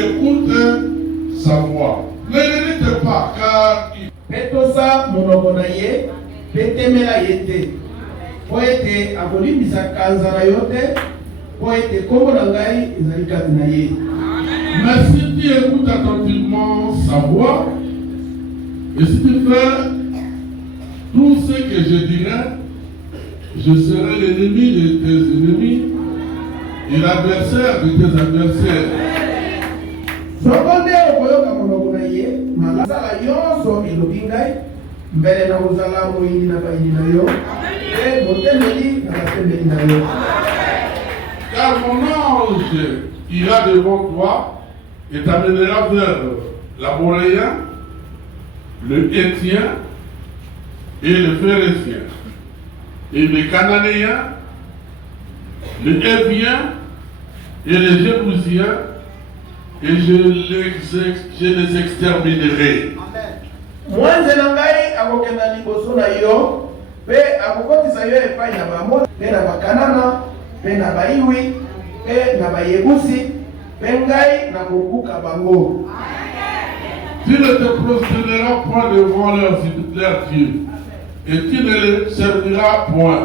écoute sa voix. Ne l'irrite pas, car il Petosa monogonaye, petemela yete. Poete abolimbisa kanzana yote, poete komonangai izalikaznaye. Mais si tu écoutes attentivement sa voix, et si tu fais tout ce que je dirai, je serai l'ennemi de tes ennemis et l'adversaire de tes adversaires. Sokonde okoyoka monoko na ye, masala yonso elobi ngai, mbele na kozala moyini na bayini na yo, pe botemeli na batembeli na yo. Car mon ange ira devant toi et t'amènera vers l'Amoréen, le Héthien et le Phérézien, et le Cananéen, le Hévien et le Jébusiens, et je les exterminerai. Mwanze na ngai akokenda liboso na yo, pe akokotisa yo epai na bamo, pe na bakanana, pe na baiwi, pe na bayebusi, pe ngai na kokuka bango. Tu ne te prosterneras point devant leur Dieu, et tu ne les serviras point,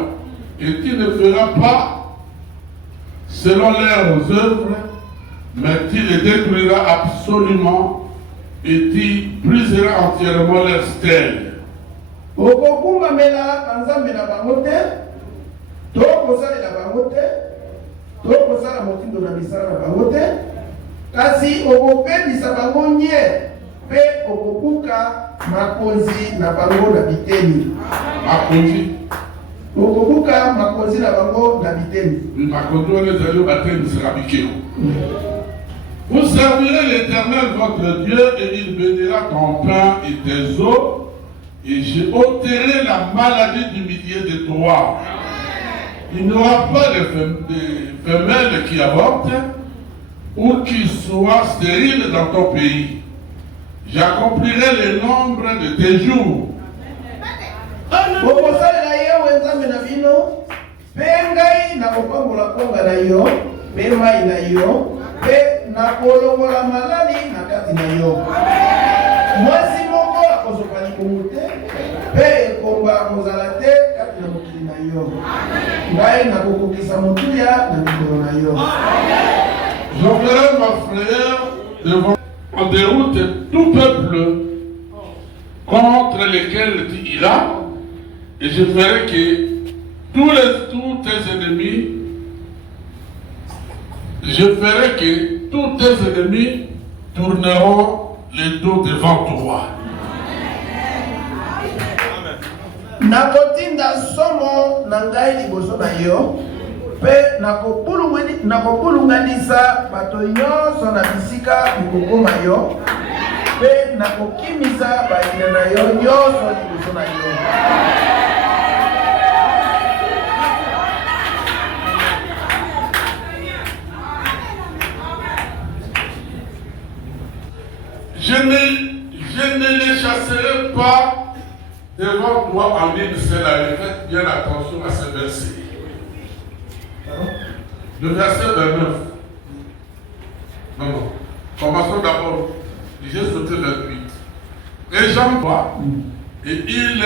et tu ne feras pas selon leurs œuvres, mais tu les détruiras absolument, et tu briseras entièrement leurs stèles. Okokumba mela kanzambe na bango te, tokosalela bango te, tokosala motindo na misala na bango te, kasi okopendisa bango nye, pe okokuka makonzi na bango na biteni. Makonzi? Okokuka makonzi na bango na biteni. Makonzi wana ezali obateni sera bikeko. Vous servirez l'Éternel votre Dieu et il bénira ton pain et tes eaux, et je ôterai la maladie du milieu de toi. Il n'y aura pas de femelles qui avortent ou qui soient stériles dans ton pays. J'accomplirai le nombre de tes jours. Okosalela yewe nzambe na bino, pe ngai na kopambola konga na yo, pe mai na yo, pe na kolongola malali na kati na yo. Mwasi moko akozoka likongo te, pe ekomba akozala te kati na mokili na yo. Ngai na kokokisa motuya na mikolo na yo. J'enverrai ma frère devant en déroute tout peuple contre lesquels tu iras, et je ferai que tous tes ennemis, tourneront le dos devant toi. Nakotinda somo na ngai liboso na yo, pe nakopulunganisa bato nyonso na bisika mikokoma yo, pe nakokimisa bayina na yo nyonso liboso na yo. Je ne les chasserai pas devant toi en une seule année. Faites bien attention à ce verset. Le verset 29. Non. Commençons d'abord. J'ai sauté 28. Et Jean voit, et ils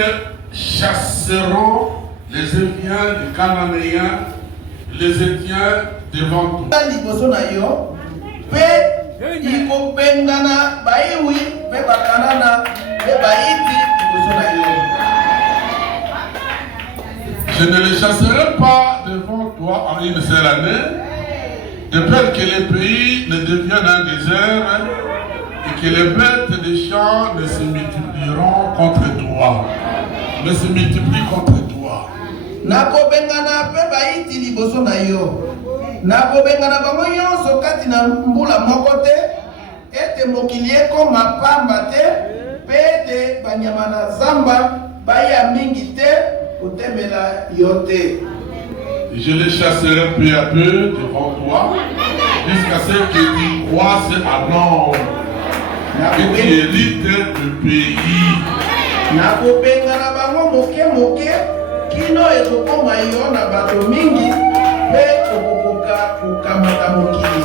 chasseront les Héviens, les Cananéens, les Héthiens devant toi. Ikopengana baiwi pe bakanana pe baiti liboso na yo. Je ne les chasserai pas devant toi en une seule année, de peur que les pays ne deviennent un désert et que les bêtes des champs ne se multiplieront contre toi. Ne se multiplient contre toi. Nakobengana pe baiti liboso na yo. Nakobengana bango nyonso kati na mbula moko te, ete mokili ekoma pamba te, pe ete banyama na zamba baya mingi te kotemela yo te. Je les chasserai peu à peu devant toi, jusqu'à ce que tu croisses à nombre, que tu hérites le pays. Nakobengana bango moke moke, kino ekokoma yo na bato mingi, pe okokoka kukamata mokili.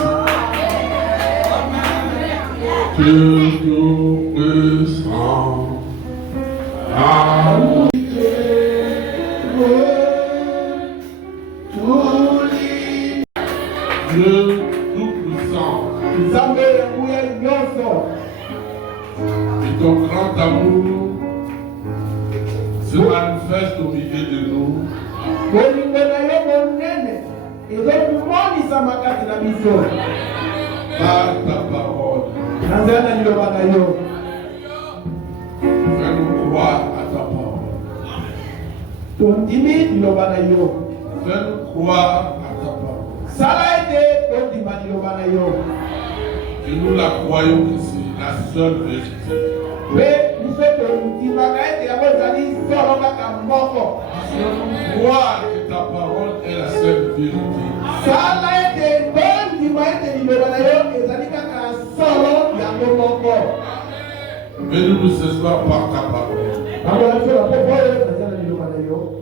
Tout-puissant, amour, Dieu tout-puissant, et ton grand amour se manifeste au milieu de nous. Par ta parole, fais-nous croire à ta parole. Fais-nous croire à ta parole. Et nous la croyons que c'est la seule vérité. Croire que ta parole est la seule vérité. Bénis-nous ce soir par ta parole.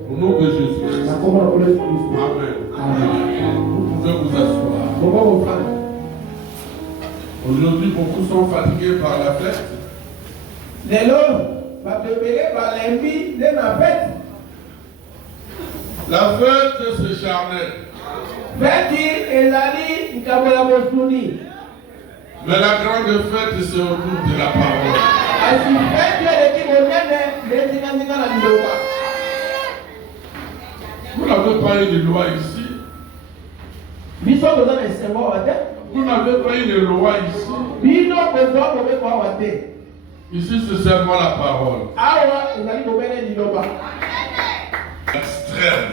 Au nom de Jésus. Amen. Vous pouvez vous asseoir. Aujourd'hui, beaucoup sont fatigués par la fête. La fête, c'est charnel. Mais la grande fête, c'est autour de la parole. Vous n'avez pas une loi ici. Vous n'avez pas une loi ici. Ici, c'est seulement la parole. Extrême.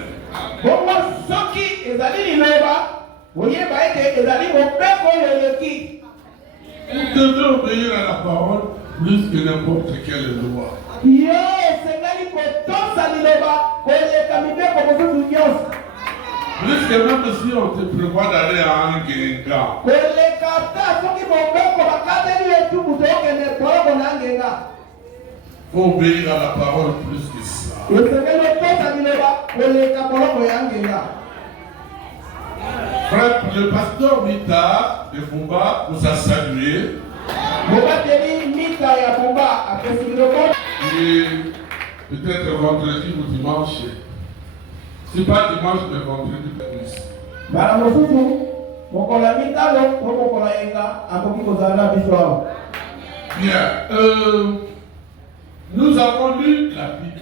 Vous devez obéir à la parole plus que n'importe quelle loi. Plus que même si on te prévoit d'aller à un guinga. Faut obéir à la parole plus que ça. Frère, le pasteur Mita de Fumba vous a salué. Et peut-être vendredi ou dimanche. C'est pas dimanche, mais vendredi plus. Bien. Nous avons lu la Bible.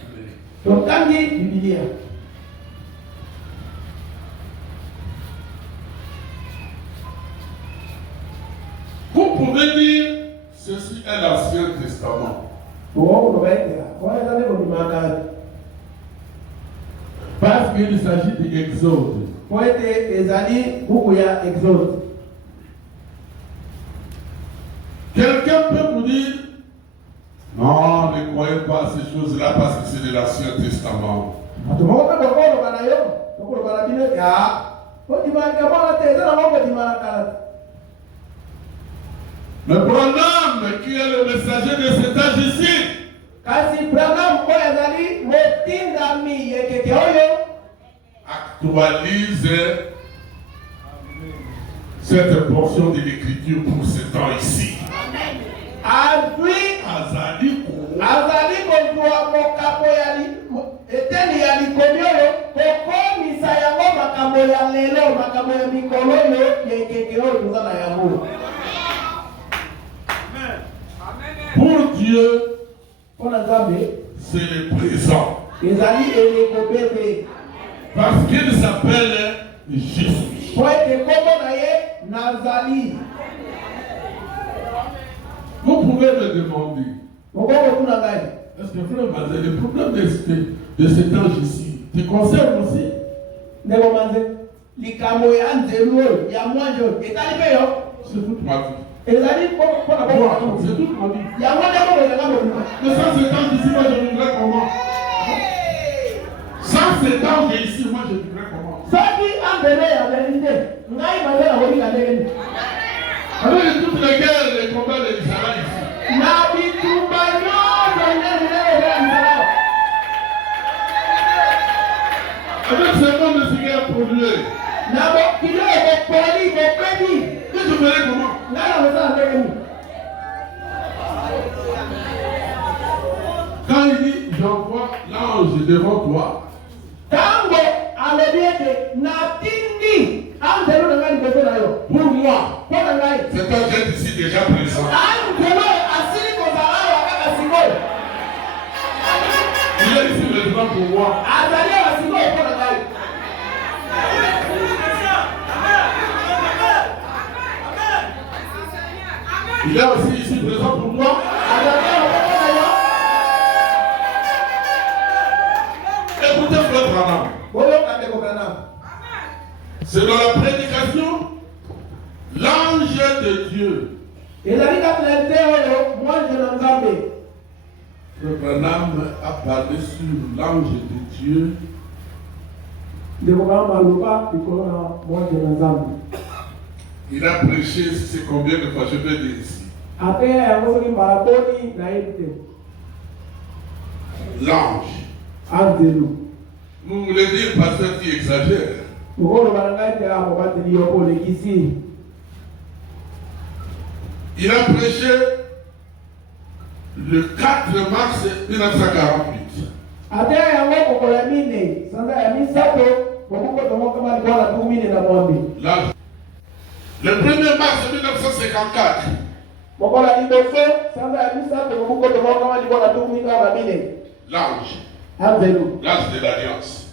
Vous pouvez dire ceci est l'Ancien Testament. Parce qu'il s'agit d'Exode. Quelqu'un peut vous dire non, ne croyez pas à ces choses-là parce que c'est de l'Ancien Testament. Mais Branham, qui est le messager de cet âge ici, actualise cette portion de l'écriture pour ce temps ici. Pour Dieu, c'est le présent. Parce qu'il s'appelle Jésus. Vous pouvez me demander, est-ce que frère Mazé, le problème de cet âge ici te concerne aussi? C'est toute ma vie. C'est toute ma vie. Mais sans cet âge ici, moi je vivrais comment? Sans cet âge ici, moi je vivrais comment? Avec toutes les guerres, les combats de l'Israël ici. Avec ce monde de cigares pollués. Que je ferais comment? devant toi. Tango alebiete na tindi angelo na ngai liboso na yo. Pour moi, Pour ngai. c'est un Dieu ici déjà présent. Angelo asili kozala awa kaka sikoyo. Il est ici maintenant pour moi. Azali awa sikoyo pour ngai. Il est aussi ici présent pour moi. Écoutez, frère Branham. C'est dans la prédication, l'ange de Dieu. Frère Branham a parlé sur l'ange de Dieu. Il a prêché, c'est combien de fois je vais dire ici. L'ange. Vous voulez dire pasteur qui exagère. Il a prêché le 4 mars 1948. L'ange. Le 1er mars 1954. L'ange. L'ange de l'Alliance.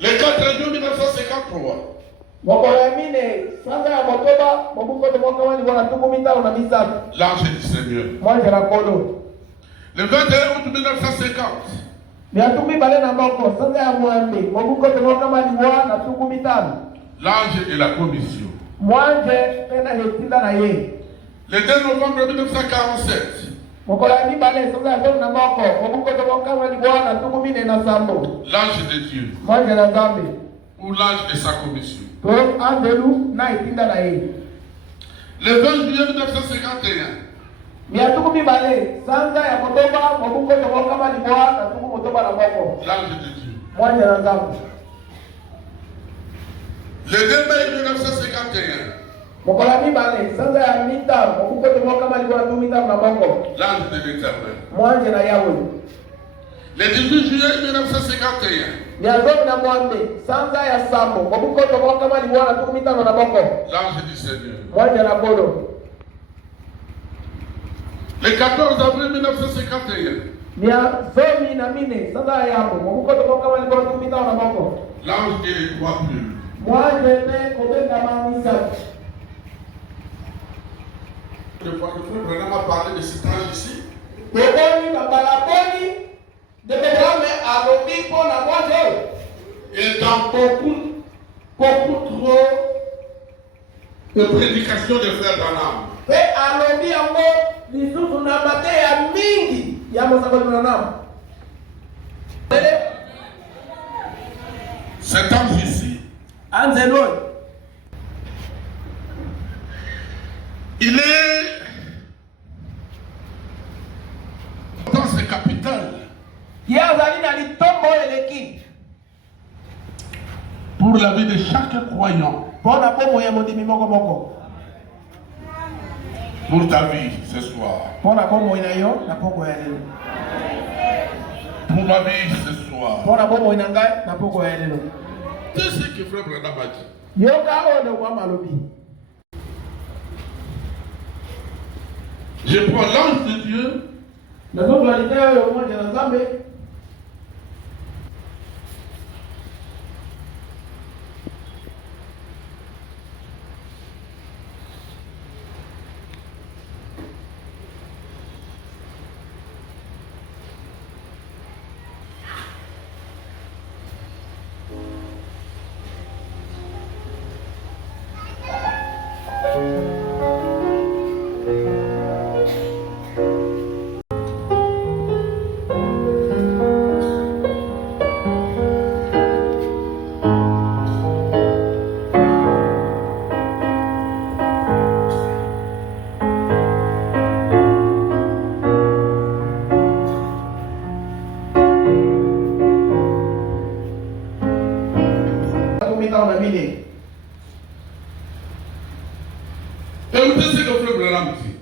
Le 4 juin 1953. L'ange du Seigneur. Le 21 août 1950. L'ange de la commission. Le 2 novembre 1947. L'ange de Dieu. Ou l'ange de sa commission. Le 20 juillet 1951. L'ange de Dieu. Le 2 mai 1951. L'ange de l'Éternel. Le 18 juillet 1951. L'ange du Seigneur. Le 14 avril 1951. L'ange qui est trois plumes. Le frère Branham a parlé de cet ange ici. Et dans beaucoup trop de prédications de frère Branham. Cet ange ici, il est dans ses capitales pour la vie de chaque croyant. Pour ta vie ce soir. Pour ma vie ce soir. C'est ce que frère Branham a dit. Je prends l'ange de Dieu. Écoutez ce que frère Branham dit.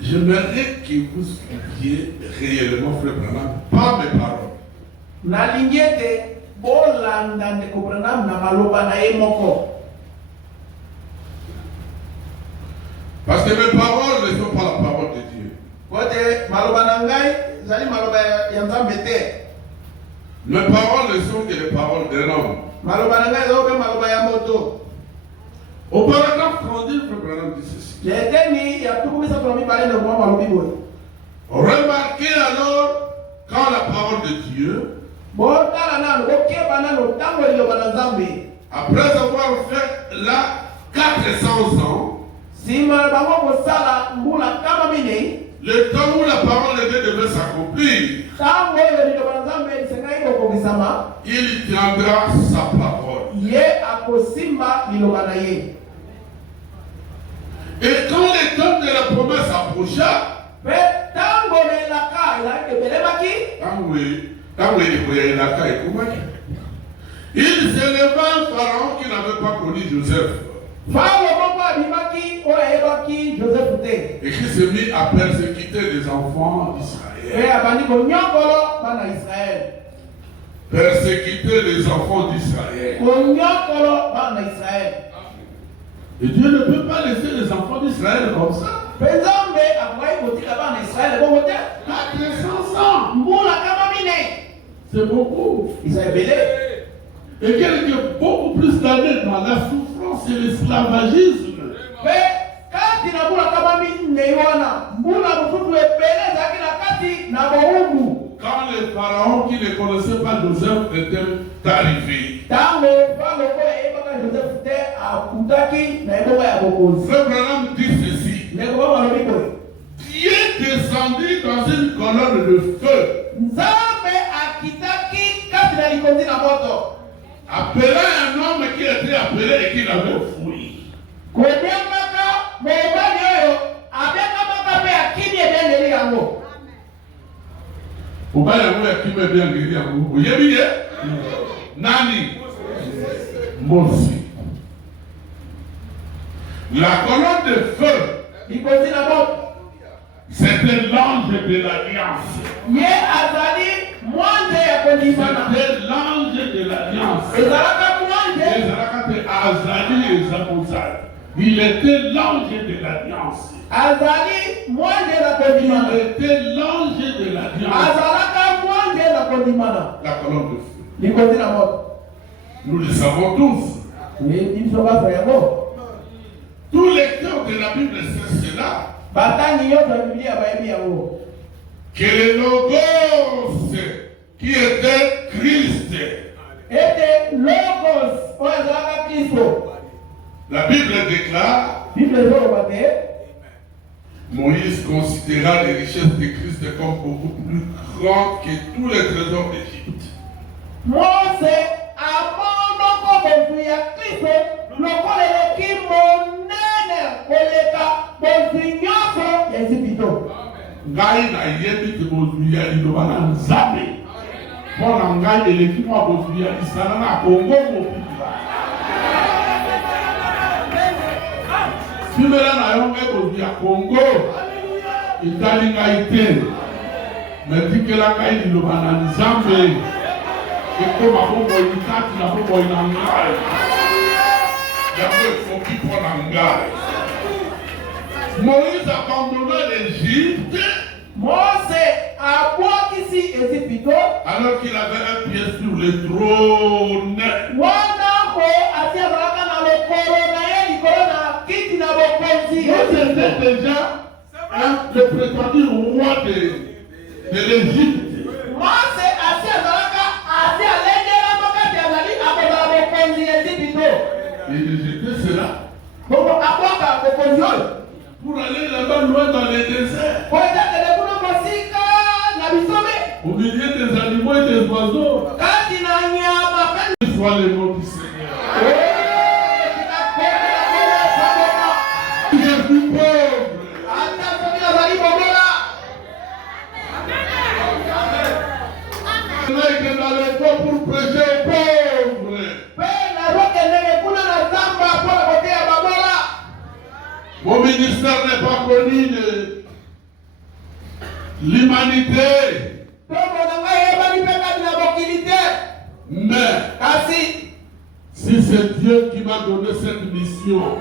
J'aimerais que vous suiviez réellement Frère Branham, pas mes paroles. nalingi ete bolanda ndeko Branham na maloba na ye moko. Parce que mes paroles ne sont pas la parole de Dieu. Kote maloba na ngai zali maloba ya Nzambe te. Mes paroles ne sont que les paroles d'un homme. Maloba na ngai zope maloba ya moto. Au paragraphe 30, Frère Branham dit ceci. Leteni ya tukumisa kwa mibale na kwa malobi boy. Remarquez alors quand la parole de Dieu, Botala nano okeba nano tango liloba na Nzambe. après avoir fait là 400 ans, Sima bango kosala mbula kama mine. le temps où la parole de Dieu devait s'accomplir, Tango liloba na Nzambe lisengai kokobisama. il tiendra sa parole. Ye akosimba liloba na ye. Et quand le temps de la promesse approcha, il s'éleva un pharaon qui n'avait pas connu Joseph et qui se mit à persécuter les enfants d'Israël. Persécuter les enfants d'Israël. Et Dieu ne peut pas laisser les enfants d'Israël comme ça. 400 ans. C'est beaucoup. Et quelques beaucoup plus d'années dans la souffrance et l'esclavagisme. Quand les pharaons qui ne connaissaient pas Joseph étaient arrivés, Frère Branham dit ceci. Dieu descendit dans une colonne de feu, appelant un homme qui était appelé et qui l'avait fui. Nani? Mosi. La colonne de feu, c'était l'ange de l'alliance. C'était l'ange de l'alliance. Il était l'ange de l'alliance. Il était l'ange de l'alliance. La colonne de feu. Nous le savons tous. Tous les lecteurs de la Bible savent cela. Que le Logos qui était Christ. La Bible déclare, Moïse considéra les richesses de Christ comme beaucoup plus grandes que tous les trésors d'Égypte. Ngai na yebi te bozwi ya liloba na Nzambe. Mpona ngai eleki mwa bozwi ya lisala na Kongo mobimba. Simela na yo ngai bozwi ya Kongo etali ngai te. Metikela ngai liloba na Nzambe ekoma bomoi kati na bomoi na ngai. Yango ekoki mpona ngai. Moïse abandonna l'Égypte alors qu'il avait un pied sur le trône. C'était déjà le prétendu roi de l'Égypte. Et j'étais cela. Pour aller là-bas loin dans les déserts. Au milieu des animaux et des oiseaux. Soit le nom du Seigneur. Je suis pauvre. Je suis dans les bois pour prêcher aux pauvres. Mon ministère n'est pas connu l'humanité. Mais si c'est Dieu qui m'a donné cette mission,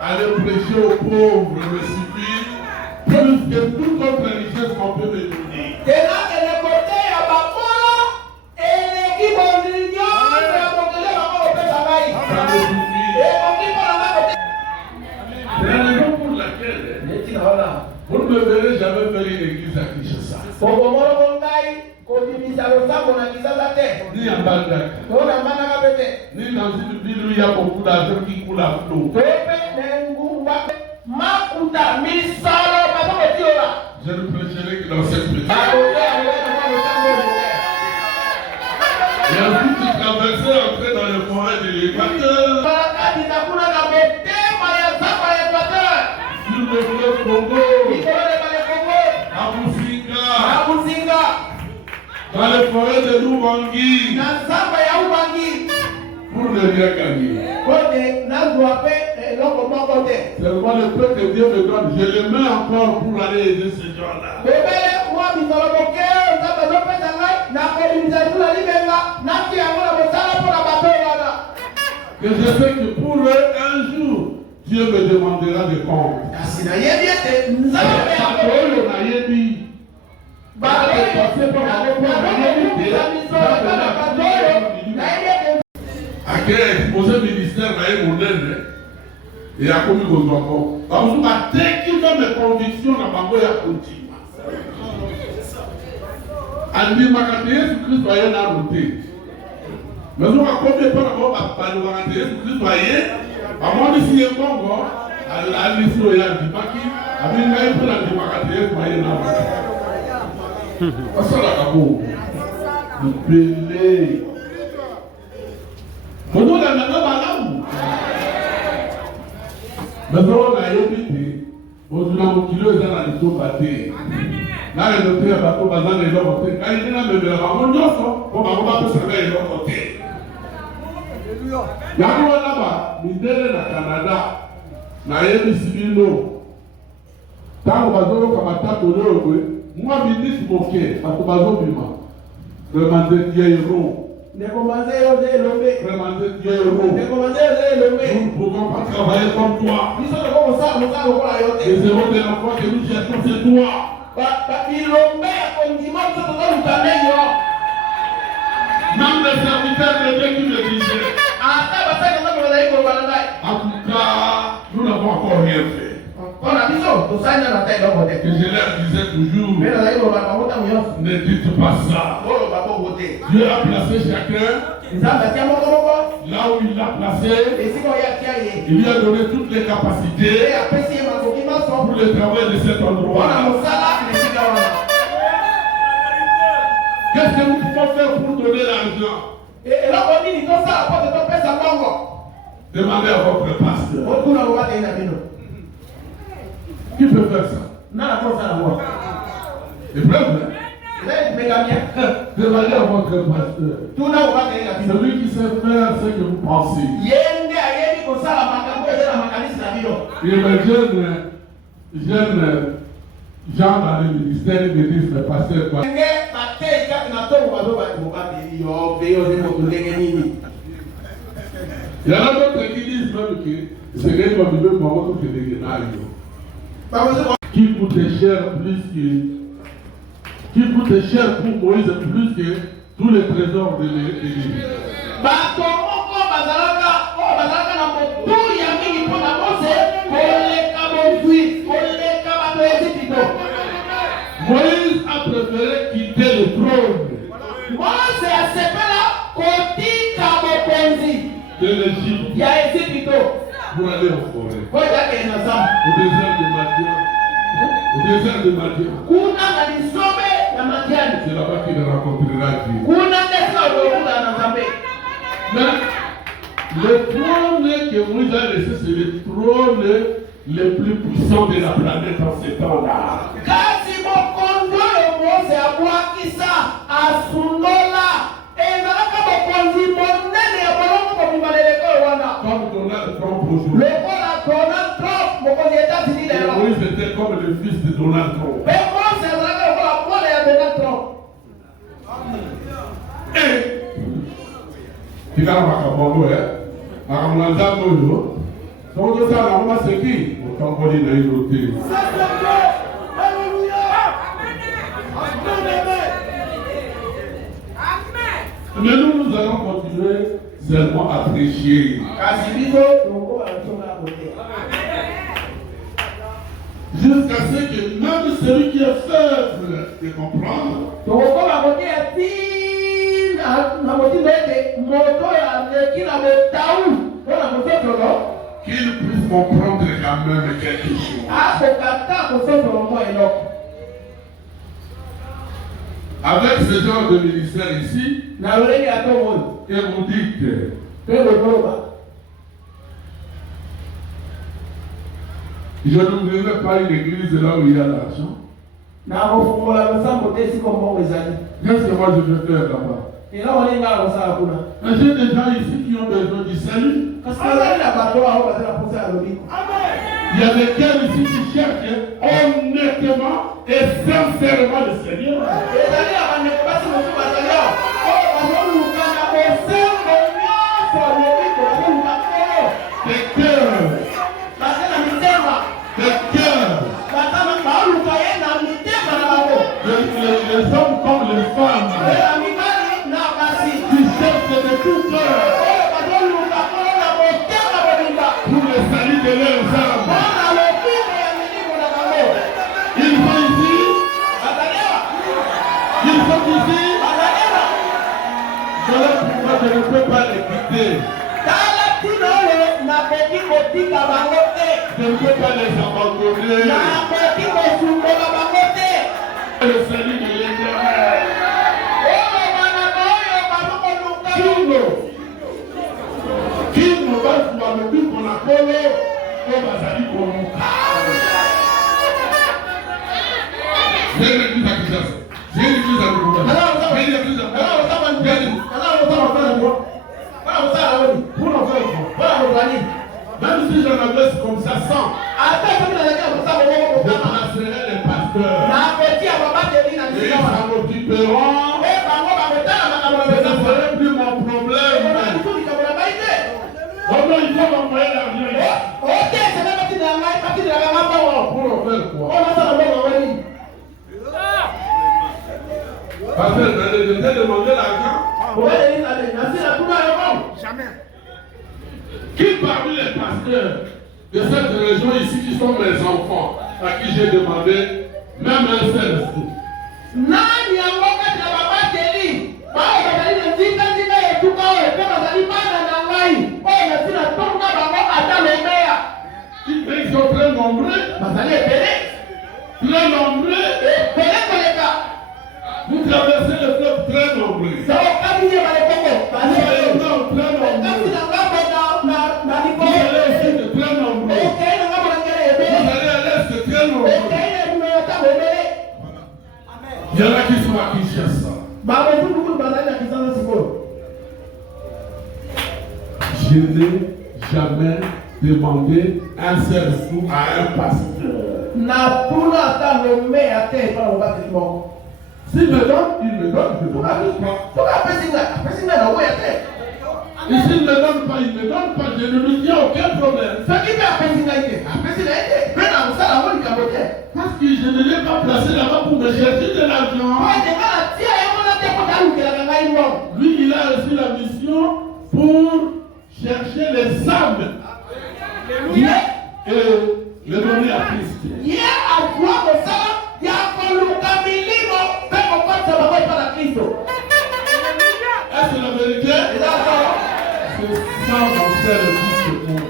aller prêcher aux pauvres me suffit plus que toute autre richesse qu'on peut me donner. C'est la raison pour laquelle vous ne me verrez jamais faire une église à Kinshasa. Ni à Bagdad. Ni dans une ville où il y a beaucoup d'argent qui coule à flot. Je ne prêcherai que dans cette ville. Et ensuite, tu traversais, entrer dans les forêts de l'Équateur. Sur le fleuve Congo. À Musinga. Dans les forêts de Lubangui. Pour ne rien gagner. Seulement le peu que Dieu me donne, je le mets encore pour aller aider ces gens-là. Que je sais que pour eux, un jour, Dieu me demandera de compte. À quel exposé ministère et à commis au Zongo. Parce que dès qu'il fait mes convictions, la banque est continue. Andi Makate Jésus-Christ voyait la route. Mais on va combien de temps on va parler de Jésus-Christ voyait. À mon ici est Congo, à l'issue il y a du Baki, à l'issue pour la Makate Jésus voyait la route. Parce que la cabo, le belé. Pour nous la main balade. Mais on a évité, on a un kilo de la lito pâté. Là, le docteur va tout bazar et l'autre côté. Quand il est là, mais le ramon d'offre, on va pas se faire l'autre côté. Il y a un là-bas, l'idée de Canada, na Yébissibino. Tant que bazo comme attaque au nord, moi, ministre moqué, parce que bazo bima. Vraiment, Dieu Vraiment, Dieu nous ne pouvons pas travailler comme toi. Les héros de l'enfant que nous cherchons, c'est toi. Même les serviteurs de Dieu qui me disaient. En tout cas, nous n'avons encore rien fait. Que je leur disais toujours, ne dites pas ça. Dieu a placé chacun là où il l'a placé. Il lui a donné toutes les capacités pour le travail de cet endroit. Qu'est-ce que nous pouvons faire pour donner l'argent? Demandez à votre pasteur. Qui peut faire ça? Et preuve, demandez à votre pasteur. Celui qui sait faire ce que vous pensez. Et les jeunes gens dans le ministère me disent, le pasteur, quoi? Il y en a d'autres qui disent même que c'est vrai qu'on veut pour votre fédéral. Qui coûte cher pour Moïse plus que tous les trésors de l'Église. Moïse a préféré quitter le trône de l'Égypte pour aller en forêt. Au désert de Madian. C'est là-bas qu'il rencontrera Dieu. Mais le trône que Moïse a laissé, c'est le trône le plus puissant de la planète en ce temps-là. Comme Donald Trump aujourd'hui. Tu as un c'est qui? Autant qu'on dit dans une autre. Mais nous allons continuer seulement à prêcher. Jusqu'à ce que même celui qui est faible de comprendre, qu'il puisse comprendre quand même quelque chose. Avec ce genre de ministère ici, et vous dites, je n'ouvrirai pas une église là où il y a l'argent. Qu'est-ce que moi je vais faire là-bas? J'ai des gens ici qui ont besoin du salut. Il y a des gens ici qui cherchent honnêtement et sincèrement le Seigneur. Des cœurs. Les hommes comme les femmes qui cherchent de tout cœur pour le salut de leurs âmes. Ils sont ici. Voilà pourquoi je ne peux pas les quitter. Je ne peux pas les abandonner. Le salut de l'Éternel. Qui nous va voir le but qu'on a collé, on va salir pour nous. J'ai une église à Kinshasa. J'ai une église à Kinshasa. J'ai une église à même si j'en avais comme ça 100, je passerai les pasteurs. Et ils s'en occuperont. Ce ne serait plus mon problème. Comment il faut m'envoyer l'argent? Pour faire quoi? Parce que je t'ai demandé l'argent. Jamais. Qui parmi les pasteurs de cette région ici qui sont mes enfants, à qui j'ai demandé même un seul sou? Ils sont très nombreux. Très nombreux. Vous traversez le fleuve très nombreux. Vous allez au nord très nombreux. Vous allez au sud très nombreux. Vous allez à l'est très nombreux. Il y en a qui sont à Kinshasa. Je n'ai jamais demandé un seul sou à un pasteur. S'il me donne, il me donne, je ne donne pas. Et s'il ne me donne pas, il ne me donne pas, je ne lui dis aucun problème. Parce que je ne l'ai pas placé là-bas pour me chercher de l'argent. Lui, il a reçu la mission pour chercher les âmes et les donner à Christ. Est-ce la vérité? C'est ça mon frère le plus monde.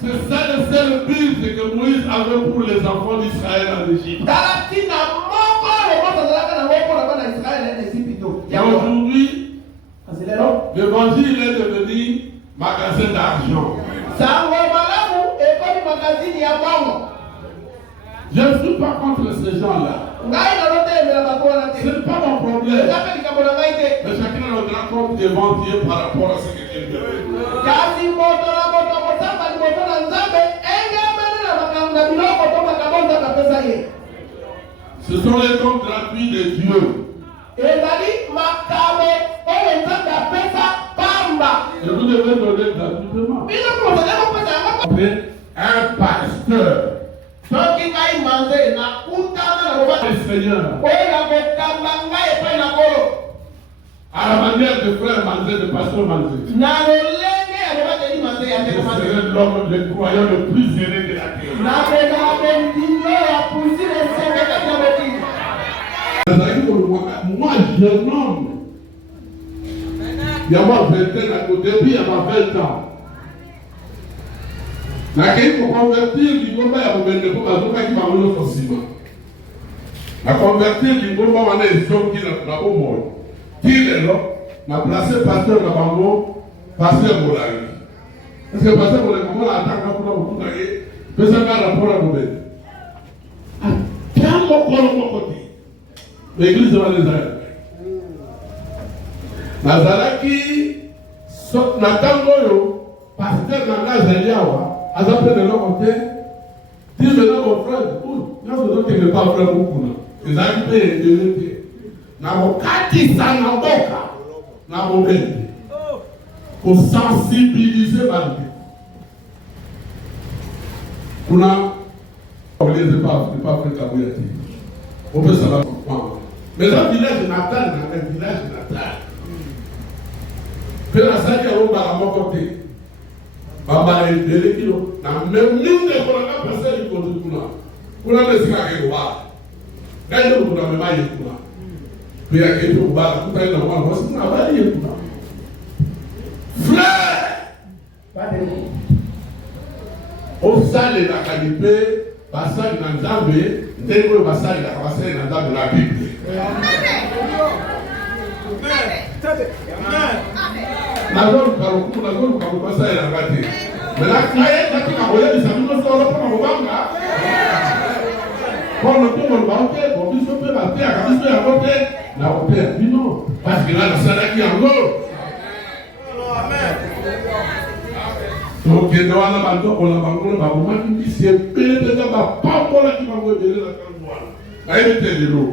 C'est ça le seul but que Moïse avait pour les enfants d'Israël en Égypte. Et aujourd'hui, l'évangile est devenu magasin d'argent. Je ne suis pas contre ces gens-là. Ce n'est pas mon problème. Mais chacun rendra compte devant Dieu par rapport à ce que Dieu veut. Ce sont les dons gratuits de Dieu. ezali makambo oyo nzambe apesa pamba. Et vous devez donner gratuitement. Bino kozala kopesa yango. Un pasteur. Soki ngai manze nakutana na lobaka Le Seigneur. oyo nakokamba ngai epai na Nkolo. À la manière de frère Manzé, de pasteur Manzé. Na lolenge ya lobakeli manze ya ndeko manze. C'est l'homme, le croyant le plus aimé de la terre. Na bezala bendilo ya pusi na esengelaki na mokili. Moi, jeune homme, il y a moi 20 ans, au début, il y a moi 20 ans. Na kei ko convertir lingomba ya mobende ko bazoka ki bango forcément. Na convertir lingomba wana ezoki na bomoi. Tilelo na placer pasteur na bango pasteur Molangi. Parce que pasteur Molangi ko na ataka kuna kutuka ke pesa ka rapport à mobende. Tango ko côté. L'église de Israël. Nazaraki sot na tango yo pasteur na Nazaliawa. Azapé de l'autre côté, dis maintenant mon frère, nous faisons que ne pas frère beaucoup. Les amis payent de l'été. N'a mon kati sanamboka, n'a mon bébé. Pour sensibiliser ma vie. On a, on ne les pas fait Kabouyati. On peut savoir comprendre. Mais dans le village de Natal, dans le village de Natal, fait la salle à l'eau à mon côté. Baba ebele kilo na même mine ko na personne ko kuna le sika ke wa gayo ko na mema ye kuna pe ya ke to ba ku ta na wa ko sina ba ye kuna frère o sale na kalipe basali na nzambe ndeko basali na basali na nzambe na Bible. Nagoro karuku basali na ngati. Mela kaye katika oya bisamino solo kwa mabanga. Kono tumo baote, bobiso pe bate akabiso ya bote na bote bino parce que là la salaki yango. Amen. Donc ndo wana bando ona bango ba bomaki bisi pele tena ba pambola ki bango ebele na kangwana. Aïe lelo.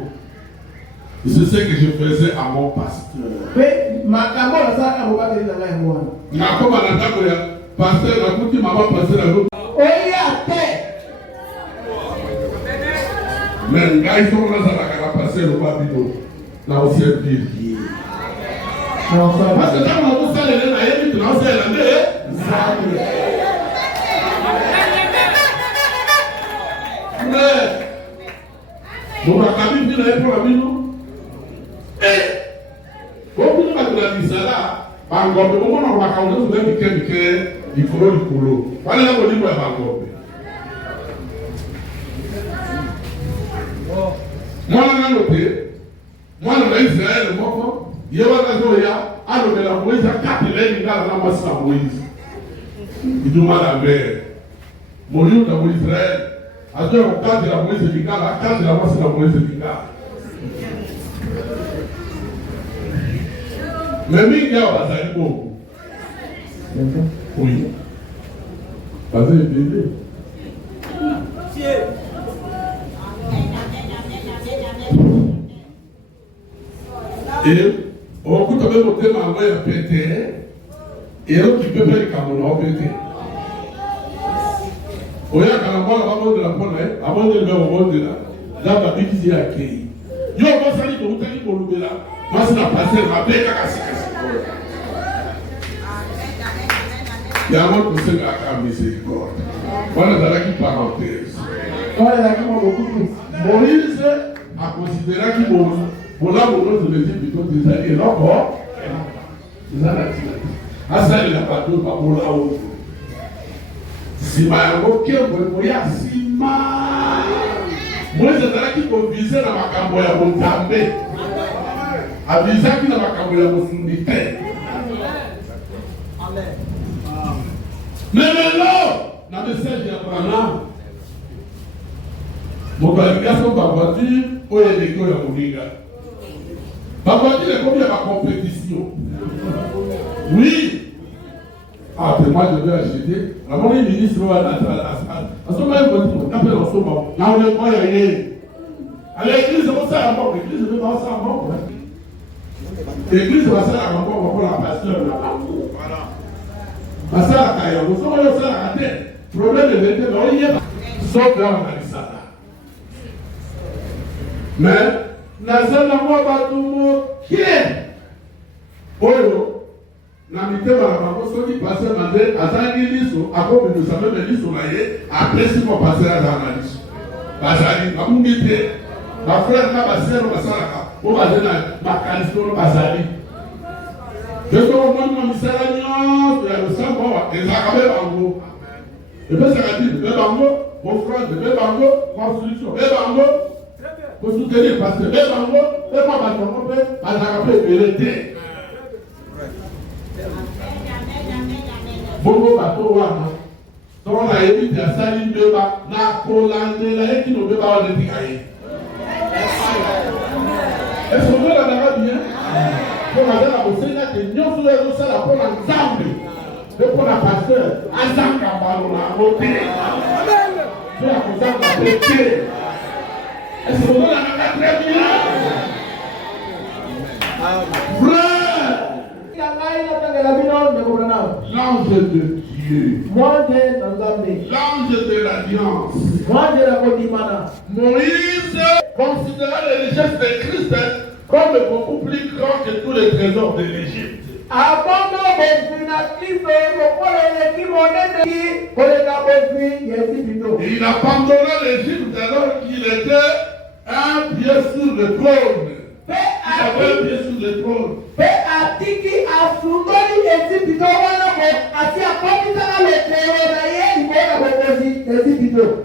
C'est ce que je faisais à mon pasteur. Mais ma camarade ça a beaucoup de la moi. Na koma na ndako ya pasteur na kuti mama pasteur na go. Oya te. Mais ngai so na za la pasteur ba bido. Na o servir. Parce que quand on sale na yebi tu na sale na mais donc la cabine de la pour la mino. Beaucoup de la Bangombe, on a un il faut le couloir. Voilà la bonne idée à Bangombe. Moi, on a noté, moi, on a Israël, moi, il y a un Zoya, alors que la Moïse a 4 lèvres dans la masse à Moïse. Il demande à mer. Moïse dans Israël, à 2 ou 4 de la Moïse de Vigal, à 4 de la masse de la Moïse de Vigal. Mais mingi ya bazali bongo. Oui. Bazali bébé. Et on coûte même au thème en voie pété. Et l'autre qui peut faire le Cameroun pété. Oya Kalamba, avant de la prendre, avant de le faire au monde de là, là, va bêtiser à qui. Yo, on va salir pour vous tenir pour le là. Moi, c'est la passer ma bête à casser. Il y a un autre qui s'est à miséricorde. Voilà la parenthèse. Moïse a considéré qu'il pour la bonne de l'Égypte, plutôt des années, non, des années. À ça, il n'a pas deux, pas pour la haute. Si ma évoqué, vous voyez, si ma. Moïse a dit qu'on visait dans ma camboya montambe. A visé qui dans ma camboya montambe. Mais maintenant, dans le message d'Abraham, mon qualification par voiture, où est l'école à Moninga? Ma voiture est combien ma compétition? Oui. Ah, c'est moi je vais acheter. La monnaie ministre va à ce moment-là, on appelle en ce moment. Là, on est quoi, à l'église, on sait à mort. L'église, on est dans ça à mort. L'église va faire la rencontre pour la pasteur là-bas. Parce que la caille, vous savez, on s'est raté. Problème de vérité, mais on y est. Sauf là, on a dit ça là. Mais, la seule moi, va tout le monde qui est. Oyo, la mité va la rencontre, ceux qui passaient dans des azangi liso, à quoi nous savons de liso là, après si vous passez à la liso. Bazali, ma mungité, ma frère, ma sœur, ma sœur, on va dire ma calisto, bazali. Je suis au monde de misérabilité, le sang, et ça a fait bango. Et puis ça a dit, le bango, mon frère, le bango, construction, le bango, pour soutenir, parce que le bango, le bango, ça a fait vérité. Bongo bateau wana, donc on a évité à salir de bas, na collandé, là, qui nous veut pas le dire. Est-ce que vous l'avez bien? Pour la Seigneur que nous sommes là pour l'ensemble. Pour la pasteur, ensemble à Balona, voter. Pour la ensemble à voter. Est-ce que vous l'avez très bien? Frère! L'ange de Dieu. L'ange de l'alliance. Moïse considéra les richesses de Christ comme beaucoup plus grand que tous les trésors de l'Égypte. Il abandonna l'Égypte alors qu'il était un pied sur le trône. Il avait un pied sur le trône.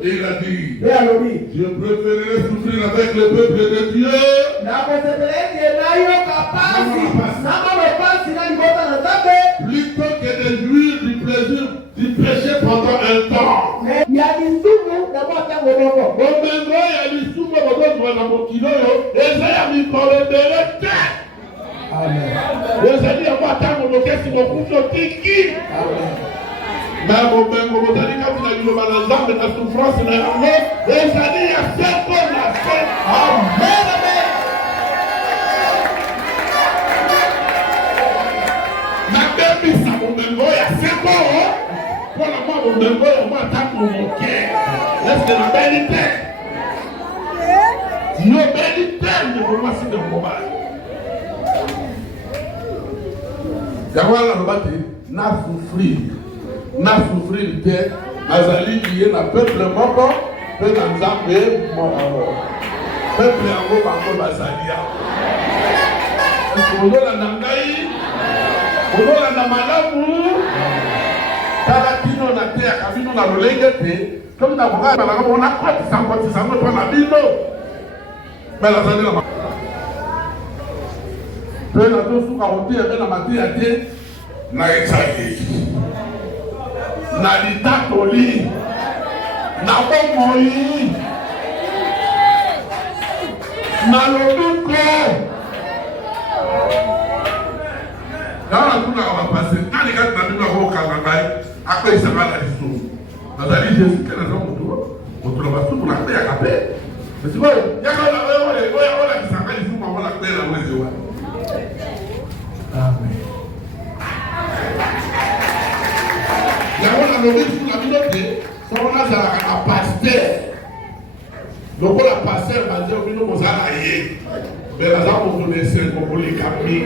Il a dit, je préférerais souffrir avec le peuple de Dieu plutôt que de jouir du plaisir du péché pendant un temps. n'a souffrir de azali lié na peuple moko pe na nzambe moko peuple yango bango bazalia ozola na ngai ozola na malamu tala kino na te akabino na lolenge te comme na boka na ngabo na kwati sango to na bino bela zali na pe na to suka hote ya na matia te na exage na litatoli na bomoi na loduko na kuna wa passe nani kati na bino ko kanga kai akwe sabala lisu nazali Jésus kana zo mutu basu kuna kwa kape sio yakala wala kisanga lisu kwa wala kwela mwezi wa amen. La minute, on a un pasteur. Donc, la pasteur va dire que nous allons aller. Mais la dame, on connaît ce qu'on peut les capter.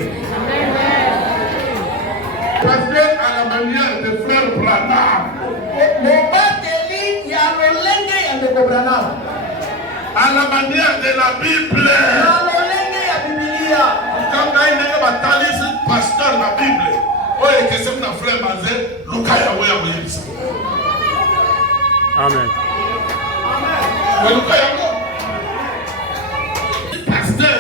Parce que, à la manière de frère Branham, à la manière de la Bible, quand il y a un pasteur de la Bible, oye que c'est un frère Mazé, Lukaya Wea Wea. Amen. Mais Lukaya Wea. Pasteur,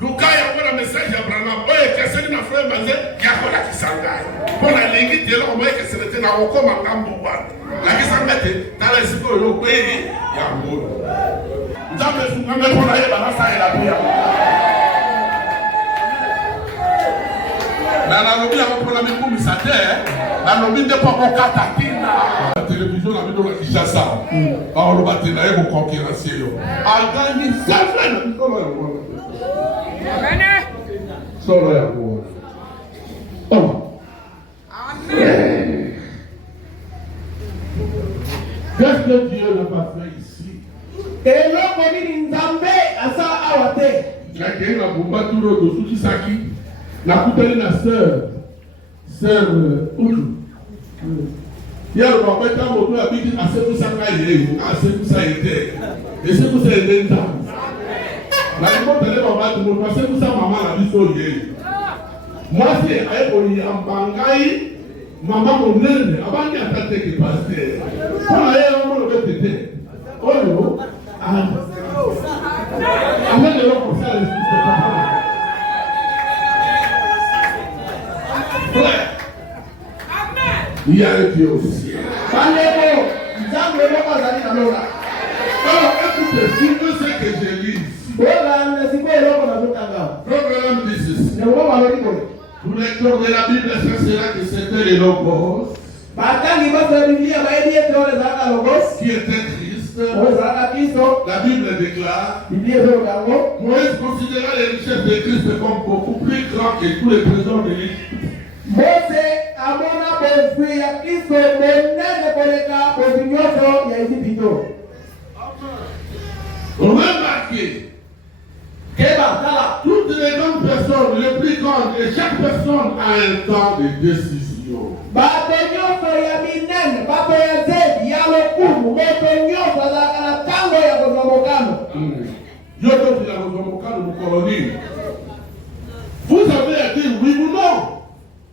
Lukaya Wea message à Branham, oye que c'est un frère Mazé, Yakola Kisangay. Pour la ligue, tu es là, oye que c'était un Roko Mangamboua. La Kisangate, dans les sites où il y a un mot. Nous avons fait un peu pour la Yéba, et la Bouya. La télévision a mis dans la Kinshasa. On le battait là et vous concurrenciez. A gagné 7 frères. Solo ya Mungu. Oh. Qu'est-ce que Dieu n'a pas fait ici? eloko nini nzambe asa awa te. Nakei na bomba turo dosuki saki. Nakutani na sœur Uju. Yalo kwa kama mtu abiki asekusa ngaye, asekusa ite. Esekusa endenta. Na ndipo tele baba tu asekusa mama na biso ye. Mwasi ayebo yambangai mama monene abandi atate ki pasteur. Ona yeye mo lo betete. Oyo amene lo ko sala il y a un Dieu aussi. Alors écoutez, si vous ce que je lis, programme dit ceci. Pour lecteur de la Bible, ça sera que c'était le Logos qui était Christ. La Bible déclare Moïse considéra les richesses de Christ comme beaucoup plus grands que tous les trésors de l'Égypte. Mose amona bofu ya Kristo menene koleka bozinyoso ya Egypto. Remarquez toutes les grandes personnes, les plus grandes, et chaque personne a un temps de décision. Bato nyoso ya minene, bato ya zedi, ya lokumu, moto nyoso na tango ya kozomokano. Yoto ya kozomokano mkoloni. Vous avez dit oui ou non?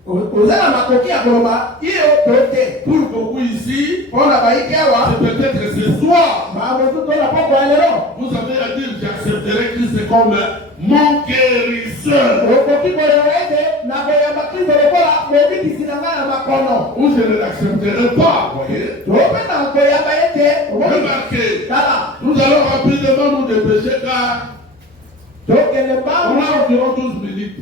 Ozala makoki ya koloba iyo tote. Pour beaucoup ici, Pona baiki awa, c'est peut-être ce soir. Vous avez à dire j'accepterai Christ comme mon guérisseur. Ou je ne l'accepterai pas, voyez. Remarquez, nous allons rapidement nous dépêcher car on a environ 12 minutes.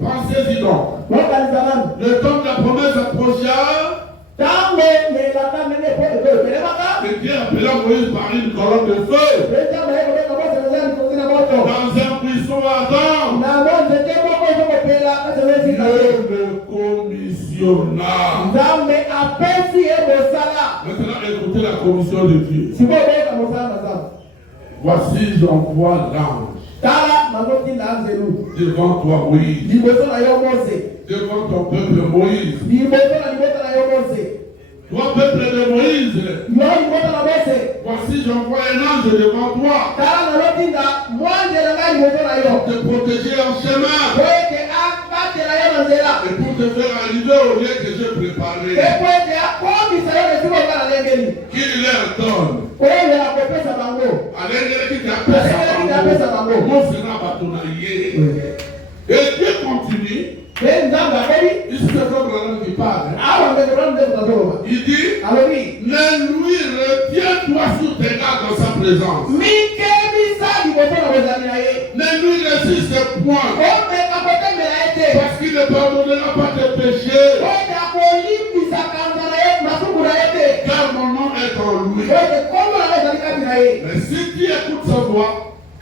Pensez-y donc. Le temps de la promesse approcha. Et Dieu appela Moïse par une colonne de feu. Dans un buisson ardent. Dieu le commissionna. Maintenant, écoutez la commission de Dieu. Voici, j'envoie l'ange devant toi, Moïse. Devant ton peuple, Moïse. Toi, peuple de Moïse. Voici, j'envoie un ange devant toi. Pour te protéger en chemin. Et pour te faire arriver au lieu que j'ai préparé. Qu'il leur donne. Et Dieu continue. Il se fait qui parle. Il dit, ne lui retiens-toi sur tes gardes dans sa présence. Ne lui résiste point. Parce qu'il ne pardonnera pas tes péchés. Car mon nom est en lui. Mais si tu écoutes sa voix,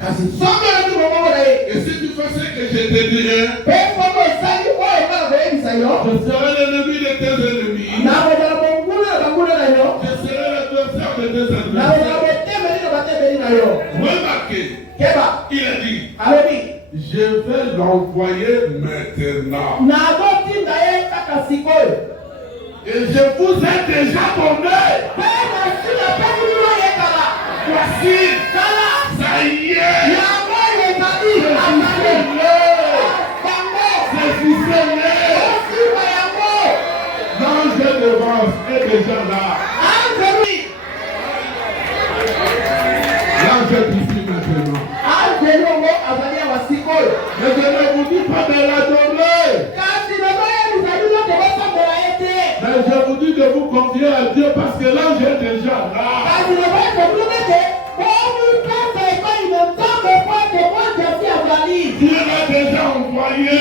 et si tu fais ce que je te dirai, je serai l'ennemi de tes ennemis. Je serai l'adversaire de tes adversaires. Remarquez, il a dit, je vais l'envoyer maintenant. Et je vous ai déjà donné. Voici, ça y est. L'ange devant est déjà là. L'ange est ici maintenant. Mais je ne vous dis pas de l'adorer. Mais je vous dis de vous confier à Dieu parce que l'ange est déjà là. Dieu l'a déjà envoyé.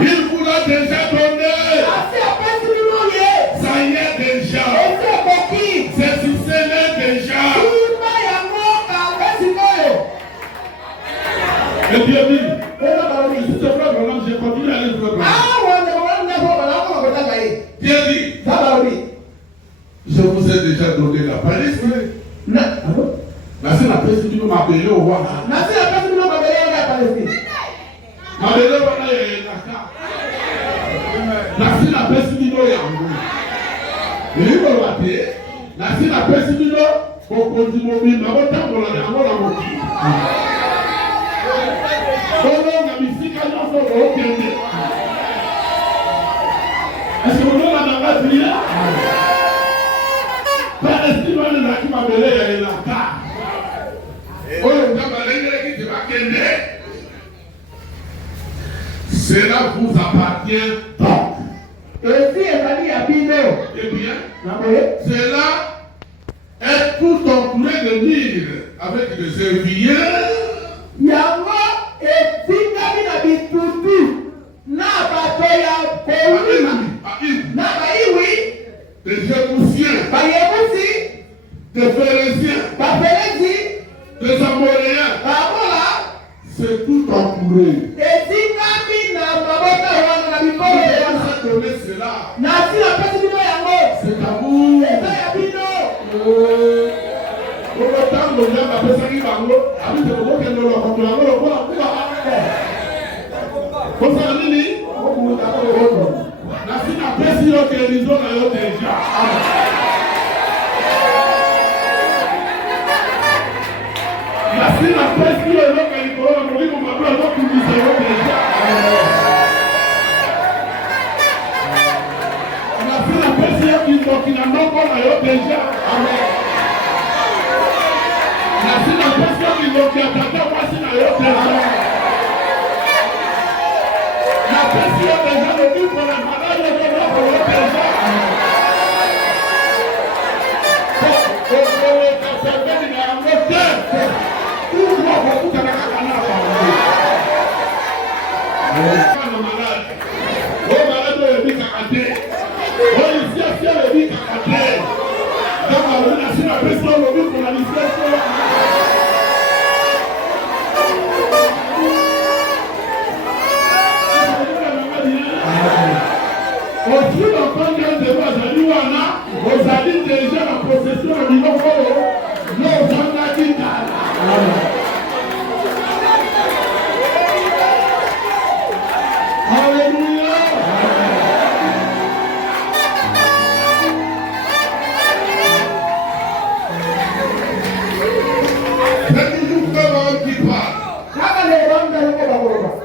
Il vous l'a déjà donné. Ça y est déjà. C'est si c'est là déjà. a donné la Palestine. Nasi na pesi bino mabele o wana. Nasi na pesi bino mabele ya Palestine. Mabele wana ya naka. Nasi na pesi bino yango. Liko wate. Nasi na pesi bino kokonzi mobimba botambola yango na mokili. Kono na misika nyonso okende. Est-ce que vous avez la prière? Palestine wana na kimabele ya naka. Cela vous appartient donc. Eh bien, cela est tout entouré de murs avec des éviers. Des Jébusiens, des Phérésiens, des Amoréens. C'est tout entouré. Cela. C'est à vous.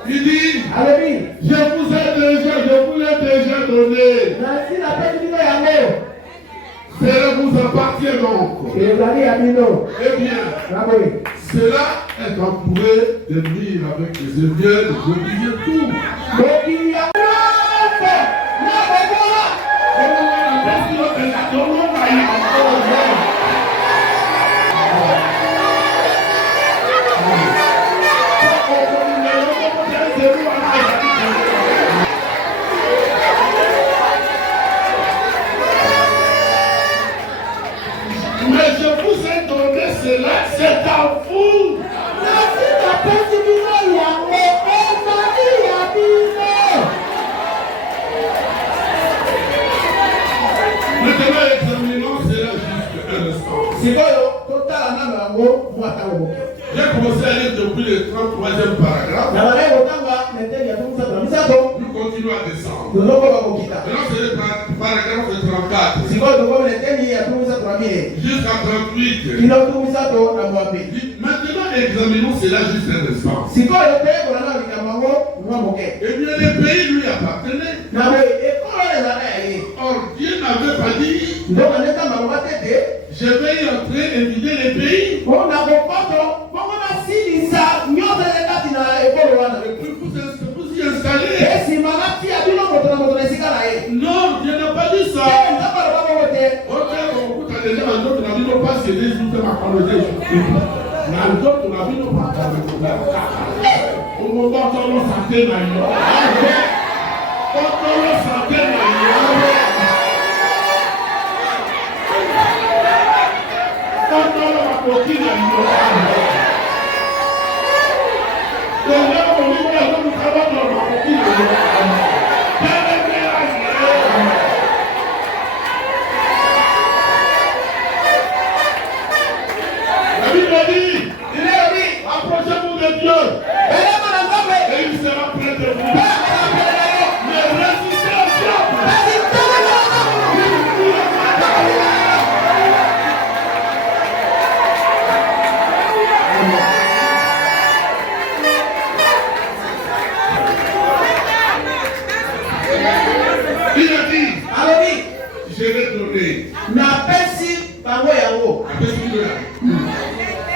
Il dit, je vous ai déjà donné. Cela vous appartient donc. Eh bien, cela est entouré de murs avec des éviers, des oliviers, tout. Mais je vous ai donné cela, c'est à vous. Maintenant, examinons cela juste un instant. J'ai commencé à lire depuis le 33e paragraphe. Nous continuons à descendre. Maintenant, c'est le paragraphe 34. Jusqu'à 38. Maintenant, examinons cela juste un instant. Eh bien, le pays lui appartenait. Or, Dieu n'avait pas dit, je vais y entrer et vider le pays. Vous y installez. Non, Dieu n'a pas dit ça.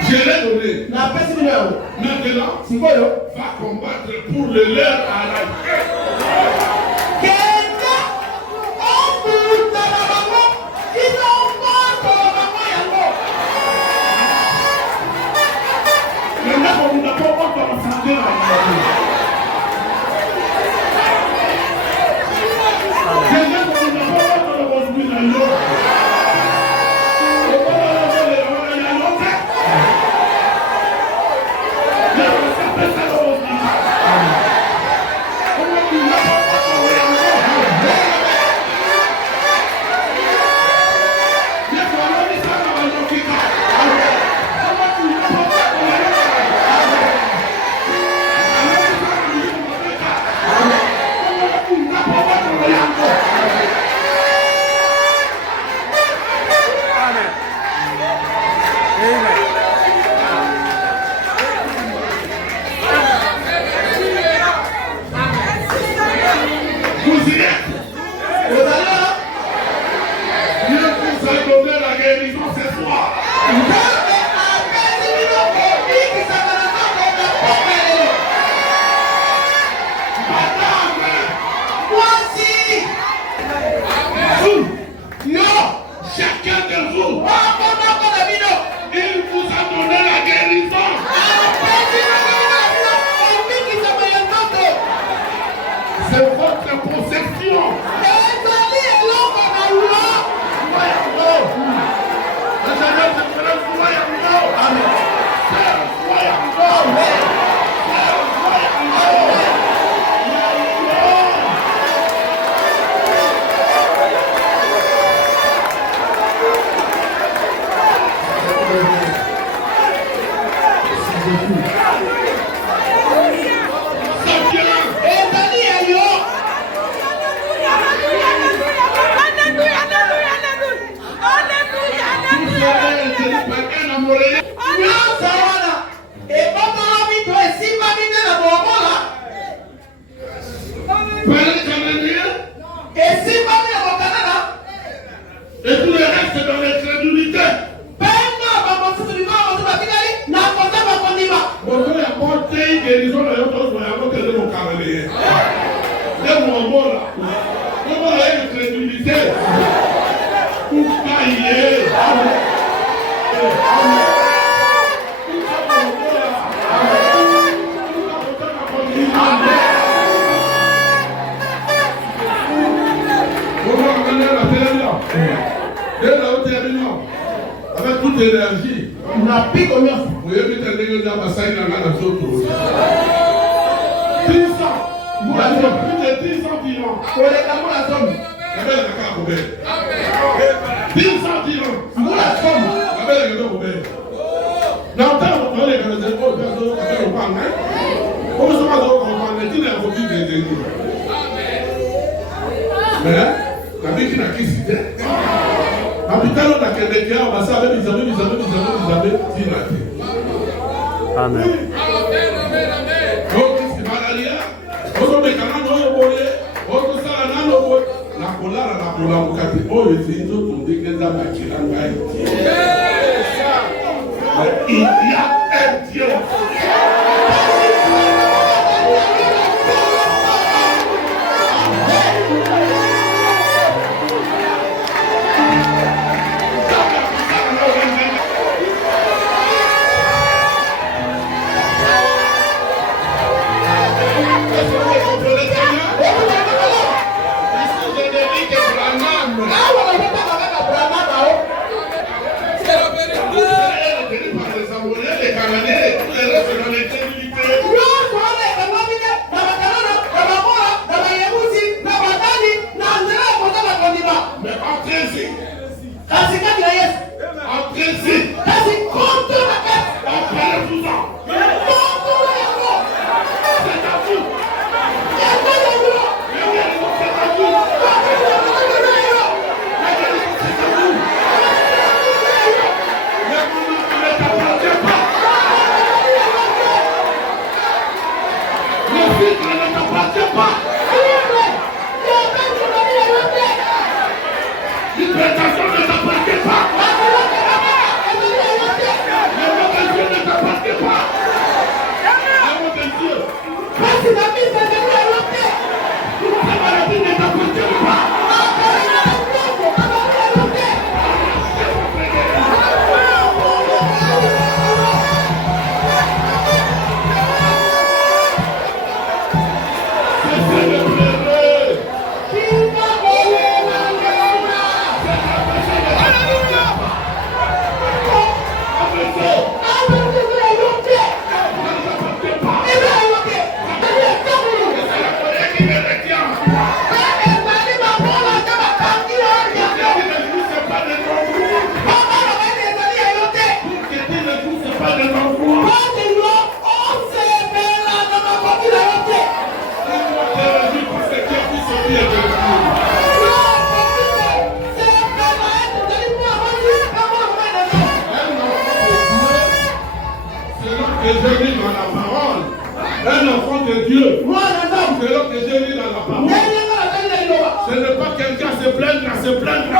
Je l'ai donné. Maintenant, va combattre pour le leur à la avec toute énergie. Vous avez vu que les gens ont passé dans la nation. 10 ans. Plus de 10 ans diront. 10 ans diront. Amen. Il y a un Dieu. que j'ai lu dans la parole, un enfant de Dieu, selon que j'ai lu dans la parole, ce n'est pas quelqu'un se plaindre, à se plaindre.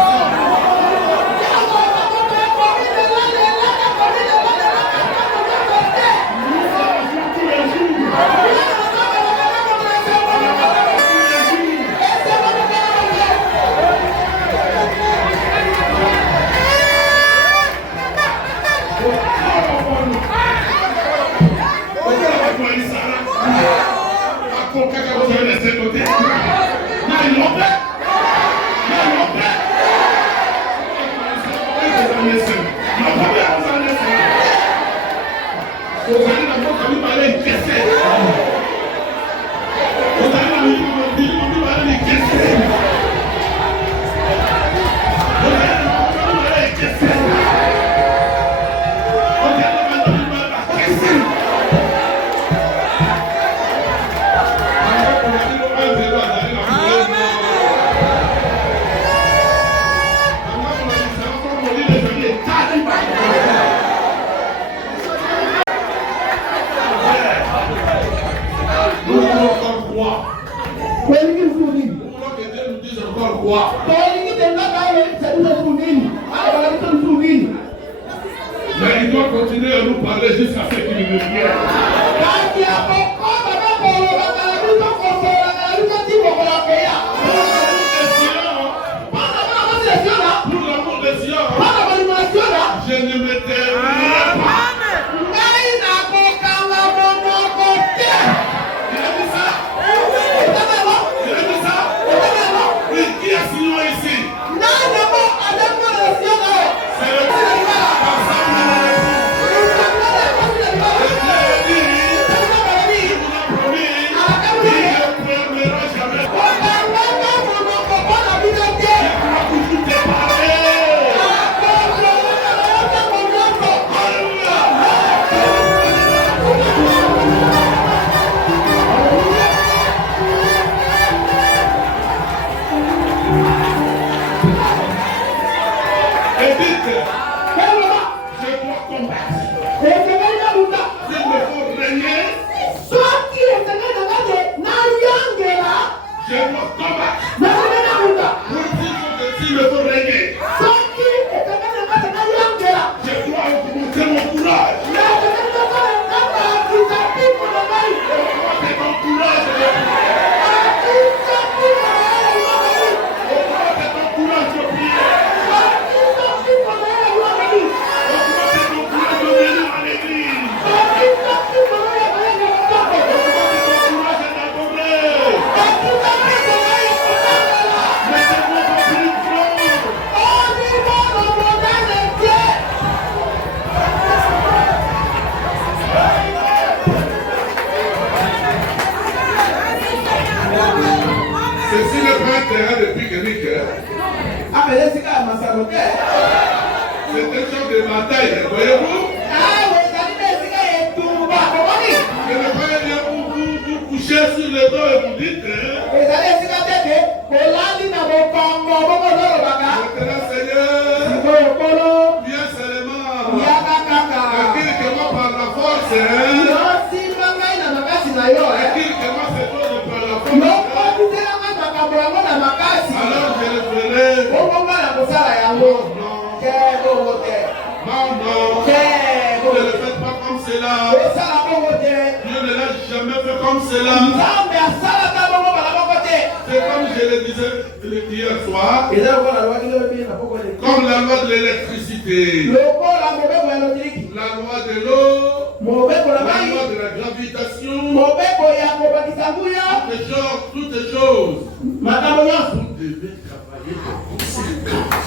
Mais il doit continuer à nous parler jusqu'à ce qu'il nous vienne. Pour l'amour des Sion, je ne me tairai pas. Qui a Sion ici? C'est un champ de bataille, voyez-vous? Ce n'est pas bien pour vous coucher sur le dos et vous dites, maintenant Seigneur, viens seulement, accueille-moi par la force, accueille-moi cette chose par la force. Alors je le ferai. Non, ne le faites pas comme cela. Dieu ne l'a jamais fait comme cela. C'est comme je le disais hier soir, comme la loi de l'électricité, la loi de l'eau, la loi de la gravitation, toutes les choses. Vous devez travailler de conséquence.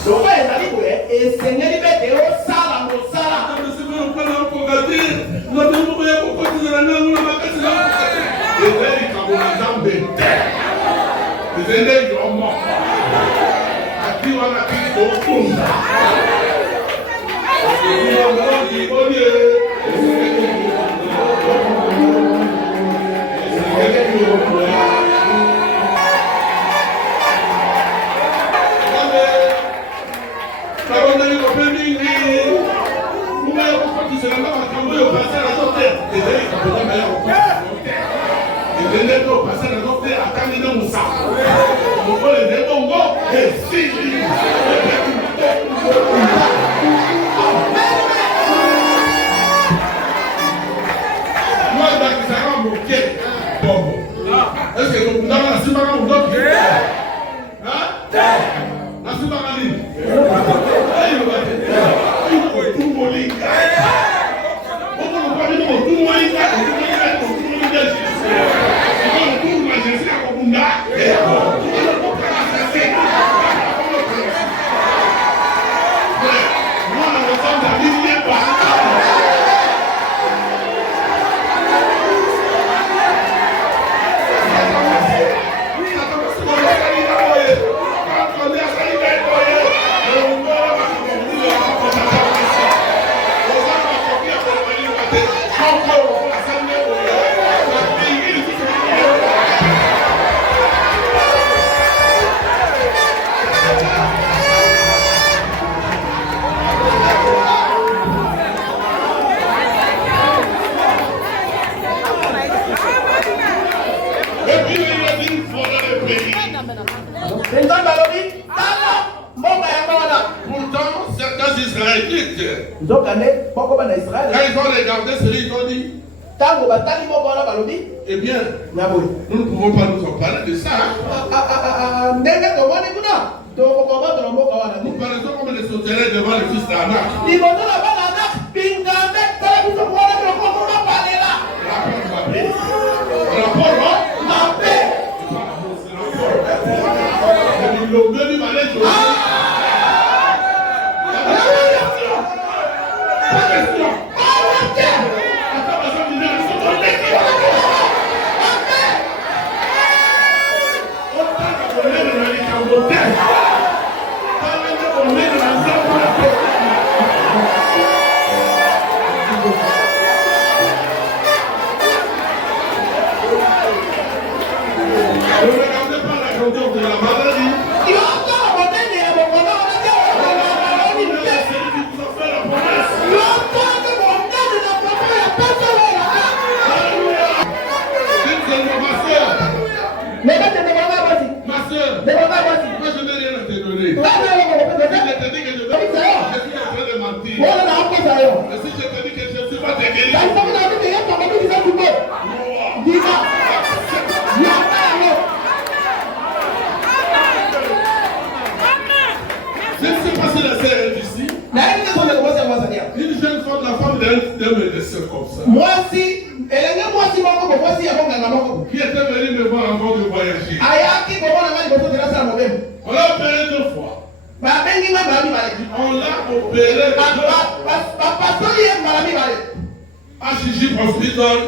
Molinga. On va nous parler de tout Molinga. Pourtant, certains Israélites, quand ils ont regardé cela, ils ont dit, eh bien, nous ne pouvons pas nous en parler de ça. Nous paraissons comme les sauterelles devant le fils d'Anak. Ne regardez pas la grandeur de la maladie. Ma soeur, moi je n'ai rien à te donner. Je te dis que je suis en train de mentir. Et si je te dis que je ne suis pas te guérir, je ne sais pas si la sœur est ici. Une jeune femme, la femme d'un médecin comme ça. Qui était venue me voir avant de voyager. On l'a opéré 2 fois. On l'a opéré 2 fois. À Chichi Hospital.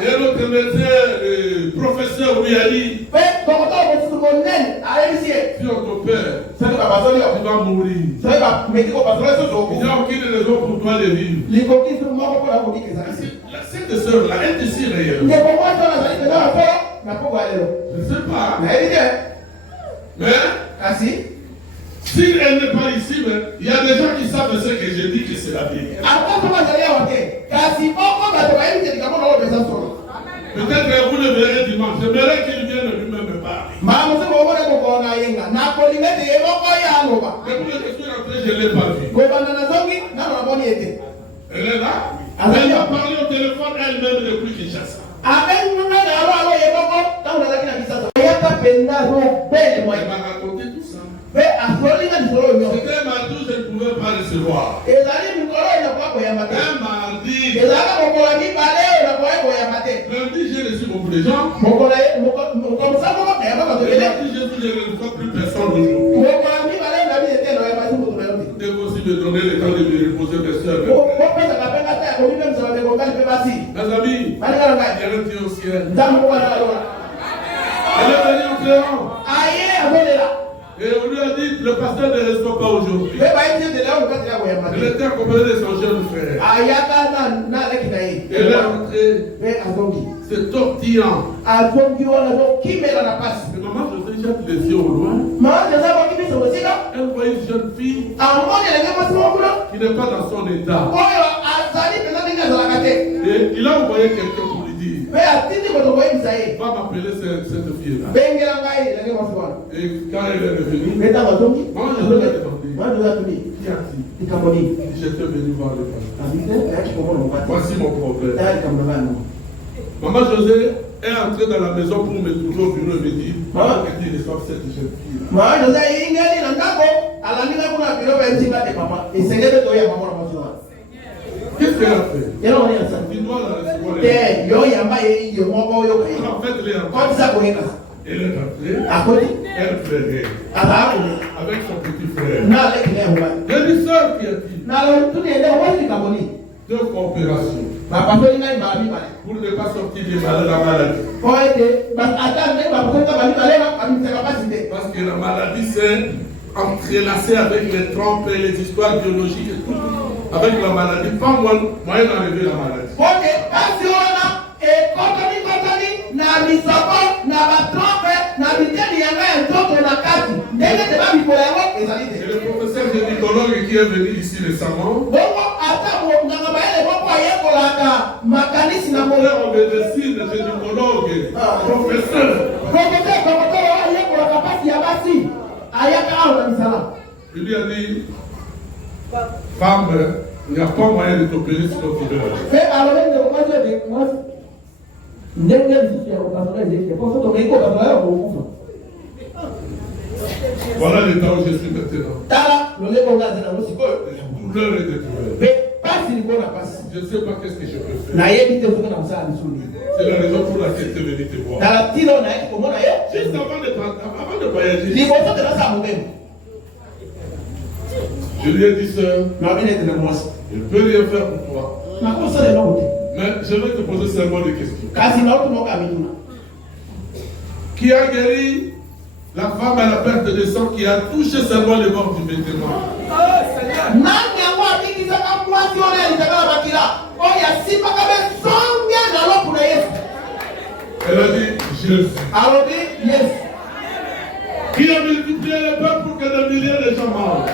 Et l'autre médecin, le professeur Ouyali. Si on t'opère, tu vas mourir. Il n'y a aucune raison pour toi de vivre. La sainte sœur, là, elle est ici réelle. Je ne sais pas. Mais, si elle n'est pas ici, mais il y a des gens qui savent ce que je dis que c'est la vérité. Peut-être vous le verrez dimanche. J'aimerais qu'il vienne lui-même me parler. Mais pour le je ne l'ai pas vu. Elle est là. Elle m'a parlé au téléphone elle-même depuis Kinshasa. Elle m'a raconté tout ça. C'était un mardi où je ne pouvais pas recevoir. Un mardi. Lundi, j'ai reçu beaucoup de gens. Et lundi, je ne reçois plus personne aujourd'hui. Vous devez aussi me donner le temps de me reposer, mes soeurs. Mes amis, il y a un Dieu au ciel. Elle est venue au Clément. Et on lui a dit, le pasteur ne reste pas aujourd'hui. Elle était accompagnée de son jeune frère. Elle est rentrée. C'est tortillant. Et maman, je sais, jette les yeux au loin. Elle voit une jeune fille qui n'est pas dans son état. Et il a envoyé quelqu'un pour lui dire, va m'appeler cette fille-là. Et quand elle est revenue, moi je lui ai demandé, qui a-t-il? J'étais venu voir le pasteur. Voici mon problème. Maman José est entrée dans la maison pour me trouver au bureau et me dire, maman, que tu reçoives cette jeune fille-là. En fait, elle est entrée. Elle est rentrée. Elle pleurait. Avec son petit frère. Elle dit, sœur, qu'y a-t-il? De coopération. Pour ne pas sortir de la maladie. Parce que la maladie s'est entrelacée avec les trompes et les histoires biologiques et tout. Avec la maladie, pas moyen d'enlever la maladie. Et le professeur gynécologue qui est venu ici récemment, en médecine, gynécologue, professeur, il lui a dit, femme, il n'y a pas moyen de t'opérer si tu veux. Voilà l'état où je suis maintenant. La douleur est découverte. Je ne sais pas qu'est-ce que je peux faire. C'est la raison pour laquelle tu es venu te voir. Juste avant de voyager, je lui ai dit, sœur, je ne peux rien faire pour toi. Mais je vais te poser seulement des questions. Qui a guéri la femme à la perte de sang qui a touché seulement les bords du vêtement? Elle a dit Jésus. Qui a multiplié le peuple pour que des milliers de gens mangent?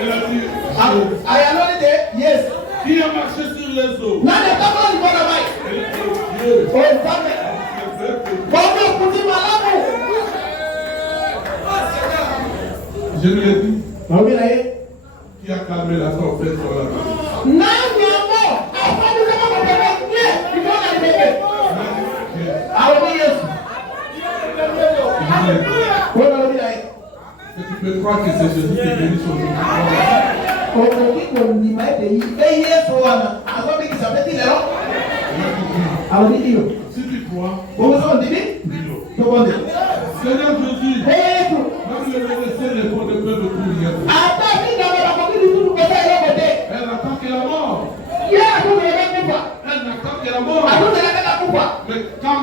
Elle a dit Jésus. Qui a marché sur les eaux? Je lui ai dit, qui a calmé la tempête sur la mer? Tu peux croire que c'est Jésus qui est venu sur le si tu crois, Seigneur Jésus, même le médecin ne peut plus rien. Elle attend que la mort. Elle n'attend que la mort. Mais quand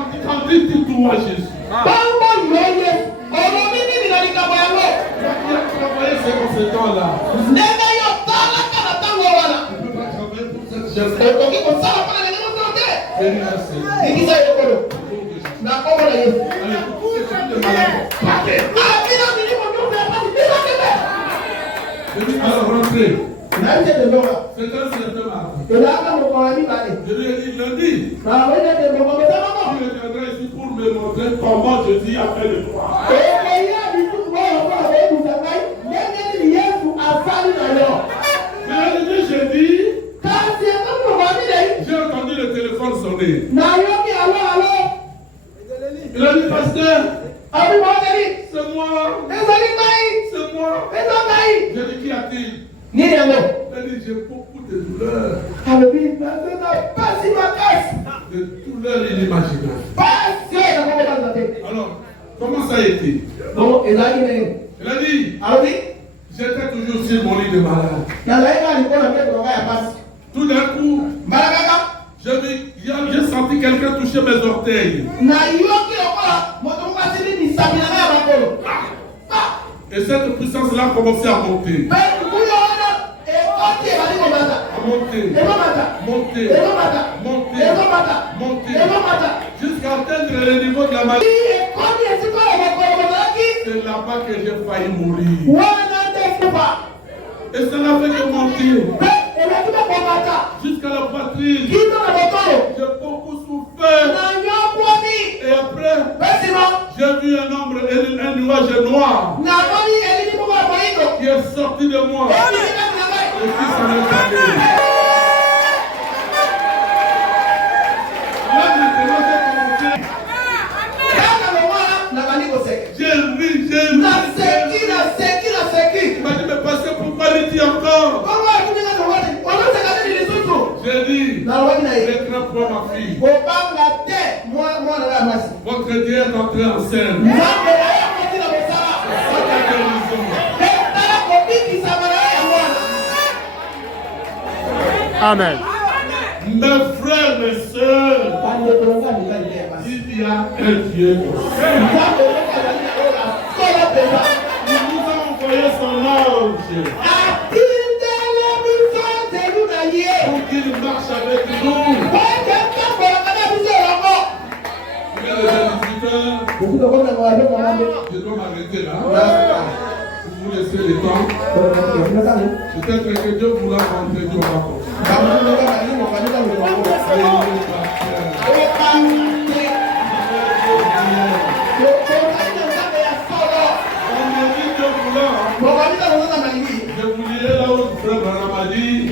dis-tu toi Jésus? Qui a travaillé ces conséquences-là? Ne peut pas travailler pour cette jeune. Alors rentrez. C'est un certain mardi. Je lui ai dit lundi. Tu reviendras ici pour me montrer comment Jésus a fait le droit. Mais j'ai dit, j'ai entendu le téléphone sonner. Il a dit, pasteur, c'est moi. C'est moi. J'ai dit, qui a-t-il? Il a dit, j'ai beaucoup de douleurs. De douleurs inimaginables. Alors, comment ça a été? Il a dit, j'étais toujours sur mon lit de malade. Tout d'un coup, j'ai senti quelqu'un toucher mes orteils. Et cette puissance-là a commencé à monter. Monter. Jusqu'à atteindre le niveau de la maladie. C'est là-bas que j'ai failli mourir. Et ça n'a fait que monter. Jusqu'à la poitrine. J'ai beaucoup souffert. Et après, j'ai vu un nuage noir qui est sorti de moi. Et qui s'en est allé. Là maintenant, j'ai ri. Il m'a dit, mais pasteur, pourquoi il dit encore? Votre Dieu est entré en scène. Amen. Mes frères, mes sœurs, il y a un Dieu. Il nous a envoyé son ange pour qu'il marche avec nous. Il y a des visiteurs. Je dois m'arrêter là. Vous laissez le temps. Peut-être que Dieu vous l'a rentré, Dieu va continuer. Je vous dirai là où frère Branham a dit,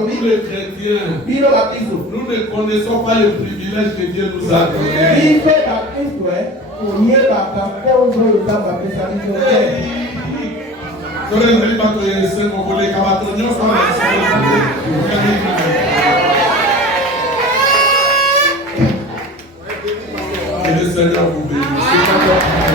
nous les chrétiens, nous ne connaissons pas les privilèges que Dieu nous a donnés. Que le Seigneur vous bénisse.